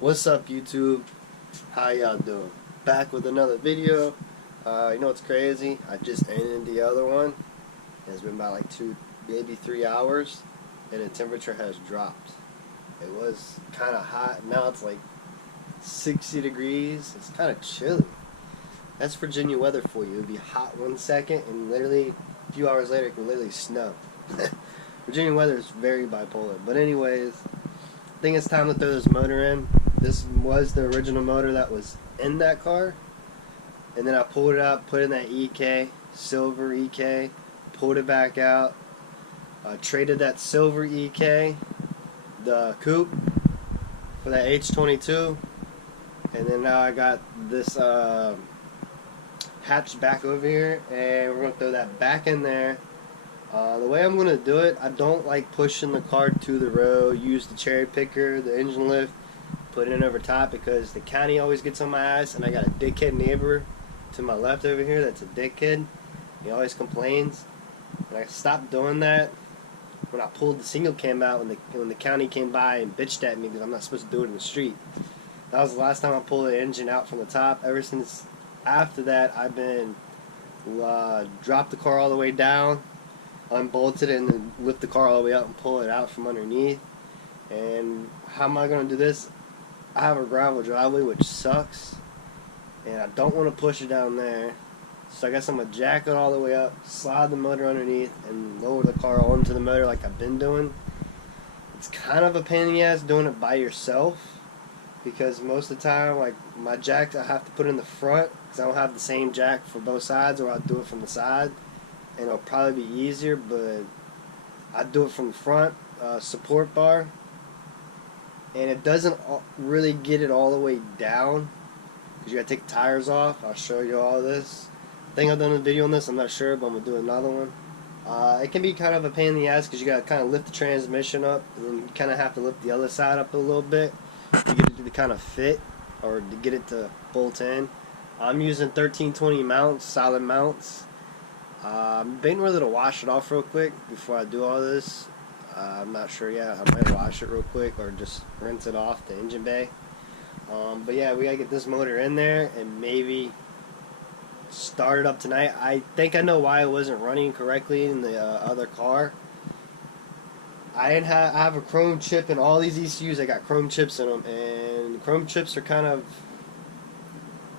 What's up, YouTube? How y'all doing? Back with another video. You know what's crazy? I just ended the other one. It's been about like 2, maybe 3 hours, and the temperature has dropped. It was kind of hot. Now it's like 60 degrees. It's kind of chilly. That's Virginia weather for you. It'd be hot 1 second, and literally a few hours later, it can literally snow. Virginia weather is very bipolar. But anyways, I think it's time to throw this motor in. This was the original motor that was in that car, and then I pulled it out, put in that EK, silver EK, pulled it back out, traded that silver EK, the coupe, for that H22, and then now I got this hatch back over here, and we're going to throw that back in there. The way I'm going to do it, I don't like pushing the car to the road, use the cherry picker, the engine lift, put it in over top, because the county always gets on my ass, and I got a dickhead neighbor to my left over here that's a dickhead. He always complains, and I stopped doing that when I pulled the single cam out when the county came by and bitched at me because I'm not supposed to do it in the street. That was the last time I pulled the engine out from the top. Ever since after that, I've been dropped the car all the way down, unbolted it, and then lift the car all the way up and pull it out from underneath. And how am I going to do this? I have a gravel driveway, which sucks, and I don't want to push it down there, so I guess I'm going to jack it all the way up, slide the motor underneath, and lower the car onto the motor like I've been doing. It's kind of a pain in the ass doing it by yourself, because most of the time, like, my jack I have to put in the front because I don't have the same jack for both sides, or I'll do it from the side, and it'll probably be easier, but I do it from the front support bar, and it doesn't really get it all the way down because you gotta take the tires off. I'll show you all this. I think I've done a video on this, I'm not sure, but I'm gonna do another one. It can be kind of a pain in the ass because you gotta kind of lift the transmission up, and then you kind of have to lift the other side up a little bit to get it to kind of fit, or to get it to bolt in. I'm using 1320 mounts, solid mounts. I'm debating whether to wash it off real quick before I do all this. I'm not sure yet. I might wash it real quick or just rinse it off the engine bay. But yeah, we gotta get this motor in there and maybe start it up tonight. I think I know why it wasn't running correctly in the other car. I have a chrome chip in all these ECUs. I got chrome chips in them, and chrome chips are kind of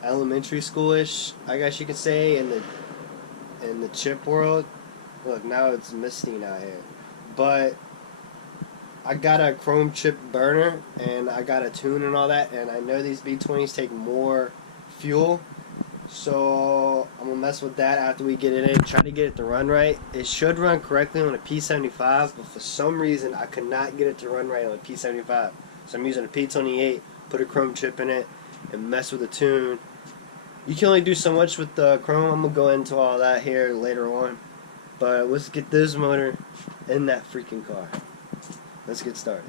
elementary schoolish, I guess you could say, in the chip world. Look, now it's misting out here, but I got a chrome chip burner, and I got a tune and all that, and I know these B20s take more fuel, so I'm going to mess with that after we get it in, try to get it to run right. It should run correctly on a P75, but for some reason I could not get it to run right on a P75, so I'm using a P28, put a chrome chip in it, and mess with the tune. You can only do so much with the chrome. I'm going to go into all that here later on, but let's get this motor in that freaking car. Let's get started.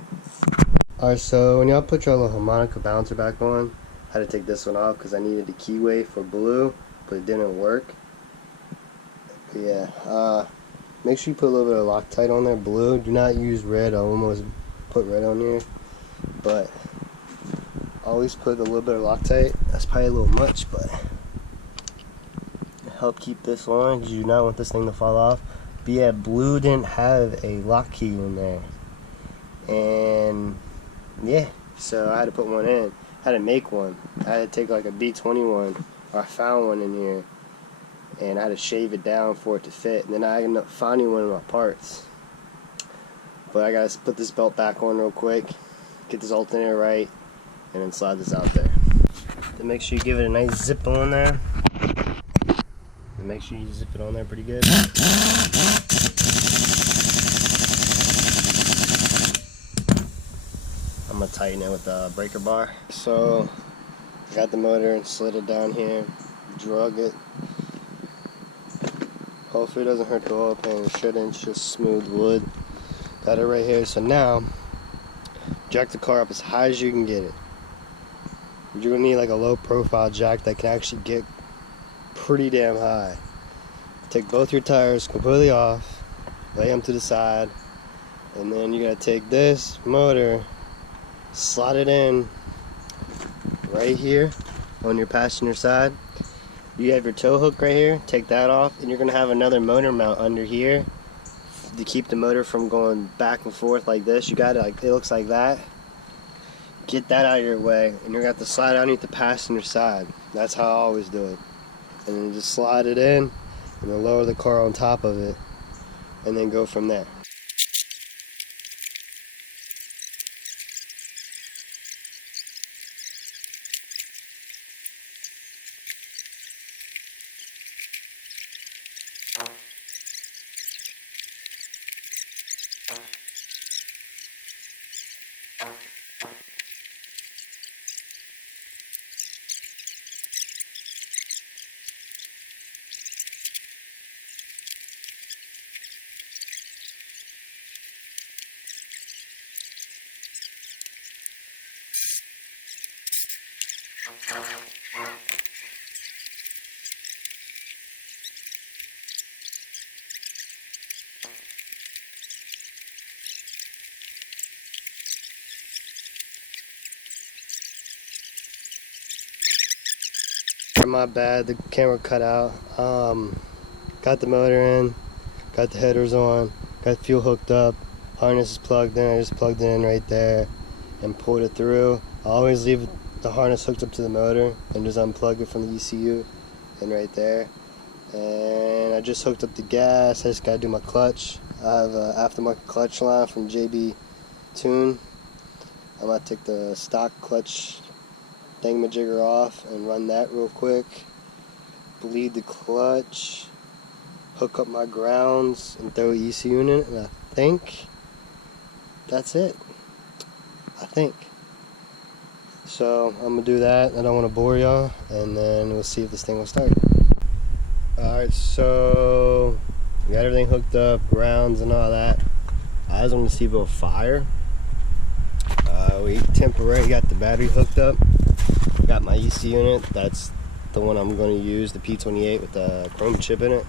Alright, so when y'all put your little harmonica bouncer back on, I had to take this one off because I needed the keyway for blue, but it didn't work. But yeah, make sure you put a little bit of Loctite on there, blue. Do not use red. I almost put red on here, but always put a little bit of Loctite. That's probably a little much, but help keep this on because you do not want this thing to fall off. But yeah, blue didn't have a lock key in there, and yeah, so I had to put one in. I had to make one. I had to take like a B20 one, or I found one in here, and I had to shave it down for it to fit, and then I ended up finding one of my parts. But I gotta put this belt back on real quick, get this alternator right, and then slide this out there. Then make sure you give it a nice zip on there. And make sure you zip it on there pretty good. I'm gonna tighten it with the breaker bar. So I got the motor and slid it down here, drug it. Hopefully it doesn't hurt the oil pan. It shouldn't. It's just smooth wood. Got it right here. So now jack the car up as high as you can get it. You're gonna need like a low profile jack that can actually get pretty damn high. Take both your tires completely off, lay them to the side, and then you gotta take this motor, slide it in right here on your passenger side. You have your tow hook right here. Take that off, and you're gonna have another motor mount under here to keep the motor from going back and forth like this. You got it like it looks like that. Get that out of your way, and you're gonna have to slide underneath the passenger side. That's how I always do it. And then just slide it in, and then lower the car on top of it, and then go from there. My bad, the camera cut out. Got the motor in, got the headers on, got fuel hooked up, harness is plugged in. I just plugged it in right there and pulled it through. I always leave the harness hooked up to the motor and just unplug it from the ECU and right there. And I just hooked up the gas. I just gotta do my clutch. I have an aftermarket clutch line from pt2. I'm gonna take the stock clutch thingamajigger off and run that real quick, bleed the clutch, hook up my grounds, and throw ECU in it, and I think that's it. I think. So I'm gonna do that. I don't want to bore y'all, and then we'll see if this thing will start. Alright, so we got everything hooked up, grounds and all that. I just want to see if it'll fire. We temporarily got the battery hooked up. Got my ECU in it. That's the one I'm going to use, the P28 with the chrome chip in it.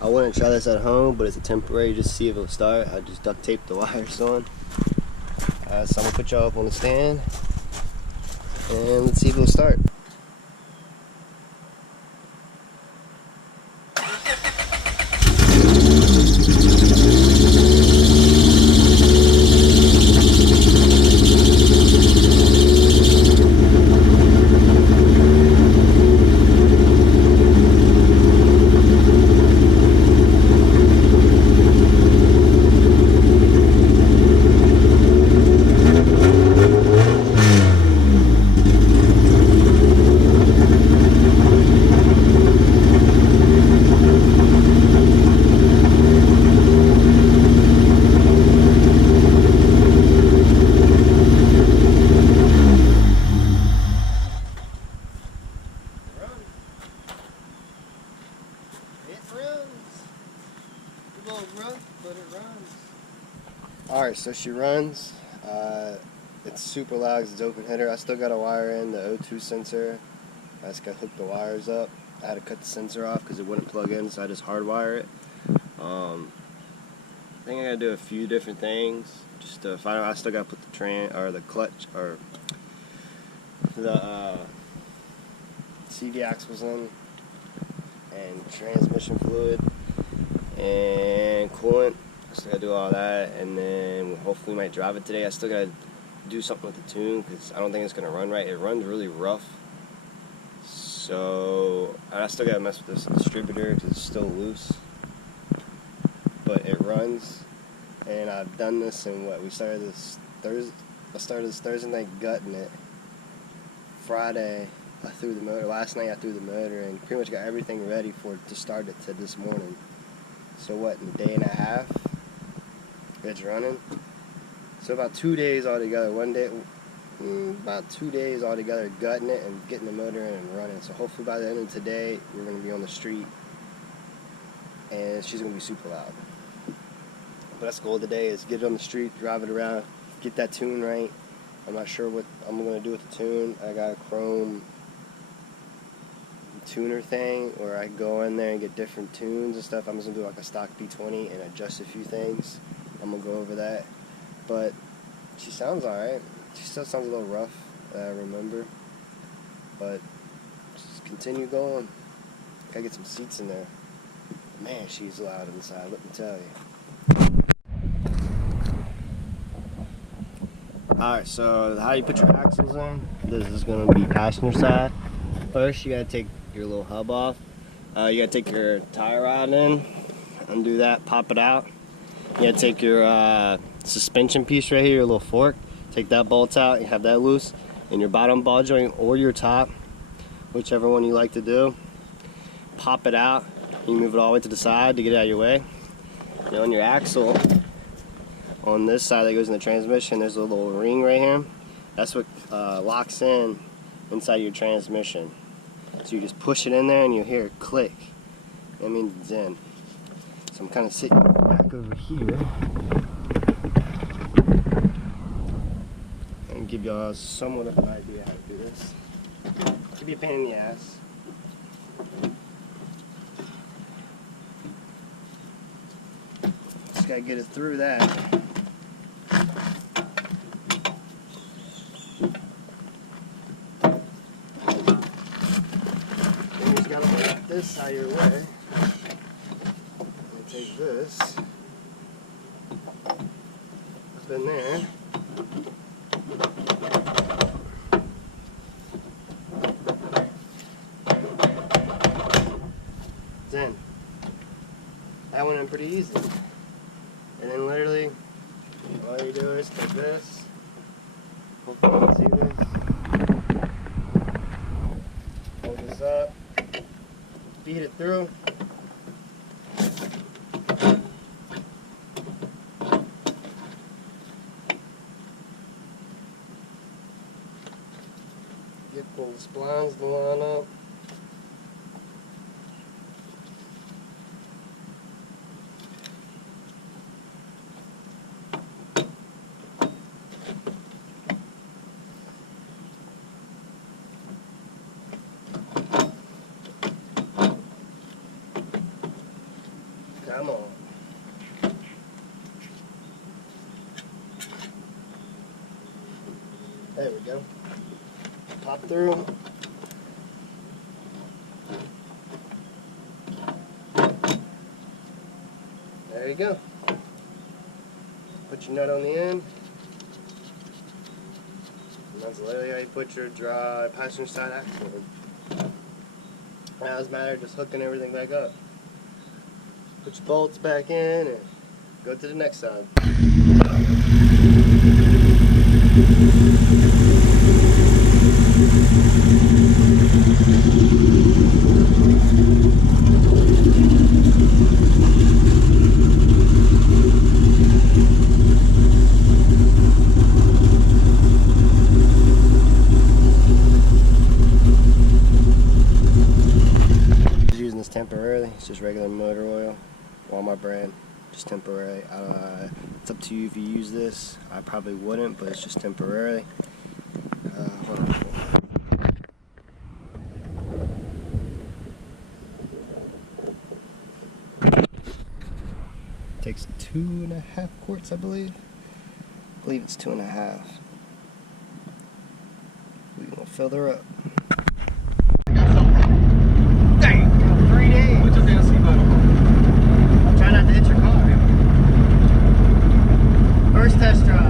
I wouldn't try this at home, but it's a temporary, just see if it'll start. I just duct tape the wires on. So I'm going to put y'all up on the stand, and let's see if it'll start. Alright, so she runs. It's super loud because it's open header. I still got to wire in the O2 sensor. I just got to hook the wires up. I had to cut the sensor off because it wouldn't plug in, so I just hardwire it. I think I got to do a few different things just to find out. I still got to put the clutch or the CD axles in, and transmission fluid and coolant. I still gotta do all that, and then hopefully we might drive it today. I still gotta do something with the tune because I don't think it's gonna run right. It runs really rough, so I still gotta mess with this distributor because it's still loose, but it runs. And I've done this in we started this Thursday. I started this Thursday night gutting it. Friday I threw the motor. Last night I threw the motor and pretty much got everything ready for it to start it to this morning. So what, in a day and a half it's running? So about 2 days altogether. About 2 days altogether gutting it and getting the motor in and running. So hopefully by the end of today we're going to be on the street and she's going to be super loud. But that's the goal today, is get it on the street, drive it around, get that tune right. I'm not sure what I'm going to do with the tune. I got a chrome tuner thing where I go in there and get different tunes and stuff. I'm just going to do like a stock B20 and adjust a few things. I'm going to go over that. But she sounds alright. She still sounds a little rough. that I remember. But just continue going. Gotta get some seats in there. Man, she's loud inside, let me tell you. Alright, so how you put your axles in, this is going to be passenger side. First, you gotta take your little hub off. You gotta take your tie rod in, undo that, pop it out. You gotta take your suspension piece right here, your little fork, take that bolt out, you have that loose, and your bottom ball joint or your top, whichever one you like to do, pop it out. You move it all the way to the side to get it out of your way. And on your axle, on this side that goes in the transmission, there's a little ring right here. That's what locks in inside your transmission. So you just push it in there and you hear it click. That means it's in. So I'm kind of sitting back over here and give y'all somewhat of an idea how to do this. It could be a pain in the ass. Just gotta get it through that. You just gotta put this out of your way. And take this up in there. It's in. That went in pretty easy. And then literally, all you do is take this, hopefully you can see this, hold this up, feed it through, get the splines to line up. Come on. There we go. Pop through. There you go. Put your nut on the end. And that's literally how you put your dry passenger side axle in. Now it's a matter of just hooking everything back up. Put your bolts back in and go to the next side. Using this temporarily, it's just regular motor oil. Walmart brand, just temporary. It's up to you if you use this. I probably wouldn't, but it's just temporarily. Hold on. Takes 2.5 quarts, I believe. I believe it's 2.5. We're gonna fill her up. Dang, 3 days. What's your fantasy button? Try not to hit your car. First test drive.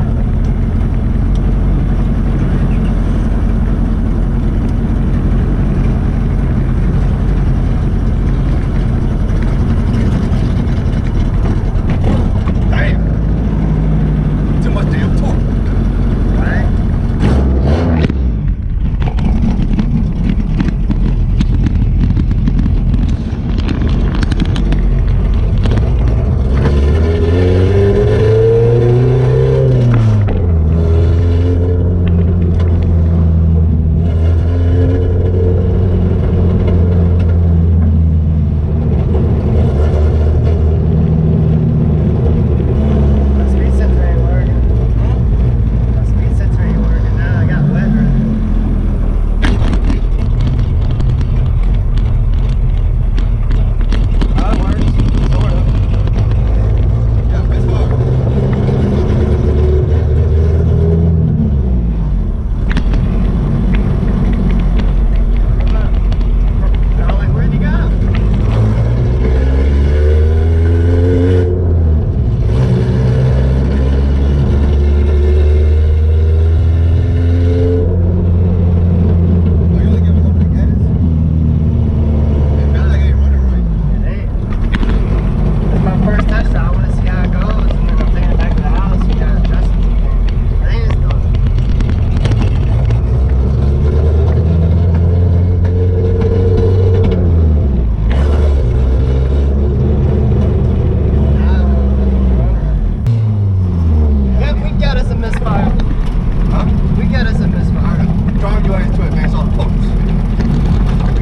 Damn. Too much damn torque. Right?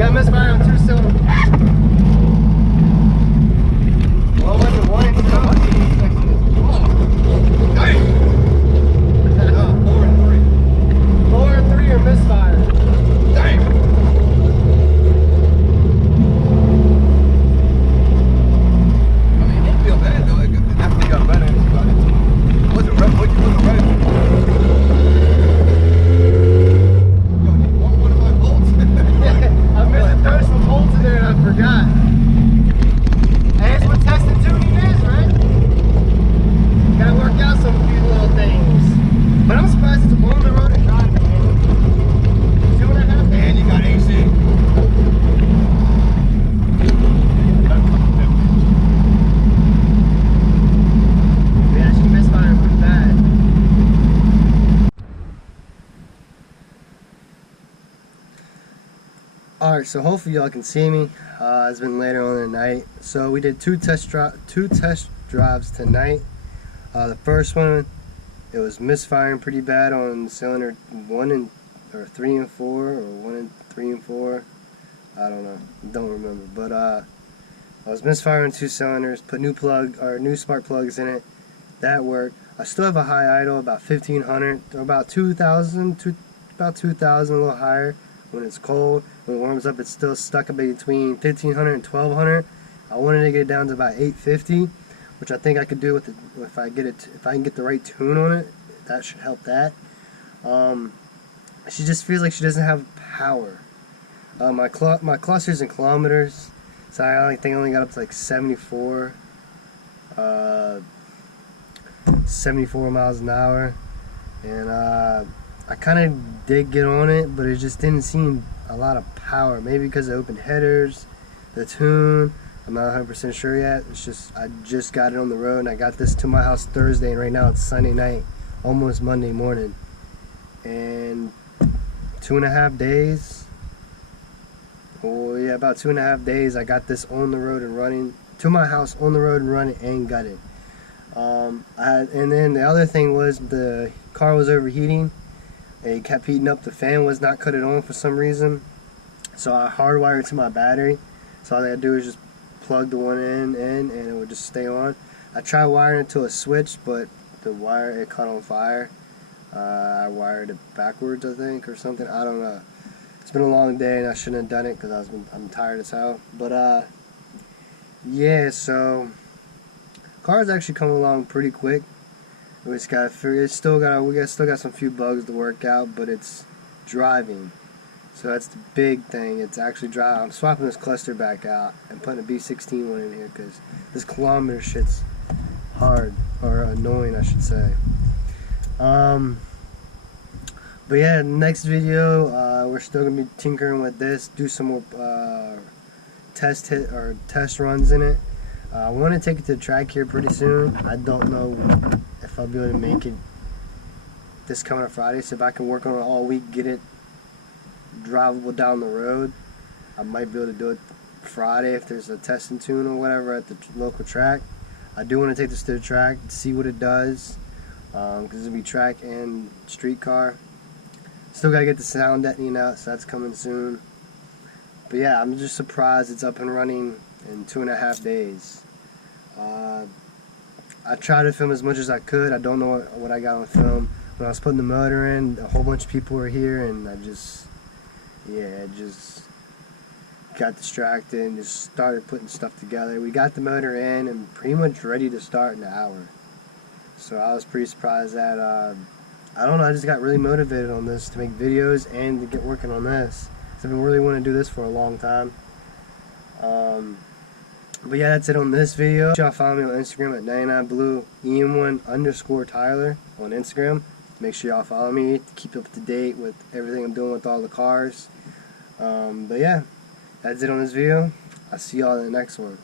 Got misfire on 2 cylinder. Well, was it 1 and 2? Dang! 4 and 3. 4 and 3 are misfire. Dang! I mean, it didn't feel bad though. It definitely got better. It wasn't rough. It wasn't rough. Yo, you want one of my bolts? I missed the throw some bolts in there and I forgot. Hey, that's what testing tuning is, right? Gotta work out some few little things. But I'm surprised it's on the road and driving, man. 2.5 And you got AC. Yeah, she misfired pretty bad. Alright, so hopefully y'all can see me. It's been later on in the night. So we did two test drives tonight. The first one, it was misfiring pretty bad on cylinder 3 and 4, or 1 and 3 and 4. I don't know, don't remember. But I was misfiring 2 cylinders. Put new spark plugs in it. That worked. I still have a high idle, about 1500 or about 2000, about 2000, a little higher when it's cold. When it warms up, it's still stuck between 1500 and 1200. I wanted to get it down to about 850, which I think I could do with if I can get the right tune on it. That should help that. She just feels like she doesn't have power. My cluster's in kilometers, so I think I only got up to like 74 miles an hour, and I kind of did get on it, but it just didn't seem a lot of power. Maybe because of open headers, the tune. I'm not 100% sure yet. It's just I just got it on the road, and I got this to my house Thursday, and right now it's Sunday night, almost Monday morning, and 2.5 days. Oh yeah, about 2.5 days. I got this on the road and running to my house, on the road and running, and got it. And then the other thing was the car was overheating. It kept heating up. The fan was not cut it on for some reason, so I hardwired it to my battery. So all I had to do is just plug the one in and it would just stay on. I tried wiring it to a switch, but the wire, it caught on fire. I wired it backwards, I think, or something. I don't know. It's been a long day and I shouldn't have done it because I'm tired as hell. But yeah, so car's actually coming along pretty quick. We just gotta figure. We still got some few bugs to work out, but it's driving. So that's the big thing. It's actually driving. I'm swapping this cluster back out and putting a B16 one in here because this kilometer shit's hard, or annoying, I should say. But yeah, next video, we're still gonna be tinkering with this. Do some more test runs in it. I want to take it to the track here pretty soon. I don't know if I'll be able to make it this coming Friday, so if I can work on it all week, get it drivable down the road, I might be able to do it Friday if there's a test and tune or whatever at the local track. I do want to take this to the track, see what it does, because it's going to be track and street car. Still got to get the sound deadening out, so that's coming soon. But yeah, I'm just surprised it's up and running in 2.5 days. I tried to film as much as I could. I don't know what I got on film. When I was putting the motor in, a whole bunch of people were here, and I just got distracted and just started putting stuff together. We got the motor in and pretty much ready to start in an hour. So I was pretty surprised that, I don't know, I just got really motivated on this to make videos and to get working on this. So I've been really wanting to do this for a long time. But yeah, that's it on this video. Y'all follow me on Instagram at 99blueem1_Tyler on Instagram. Make sure y'all follow me to keep up to date with everything I'm doing with all the cars. But yeah, that's it on this video. I'll see y'all in the next one.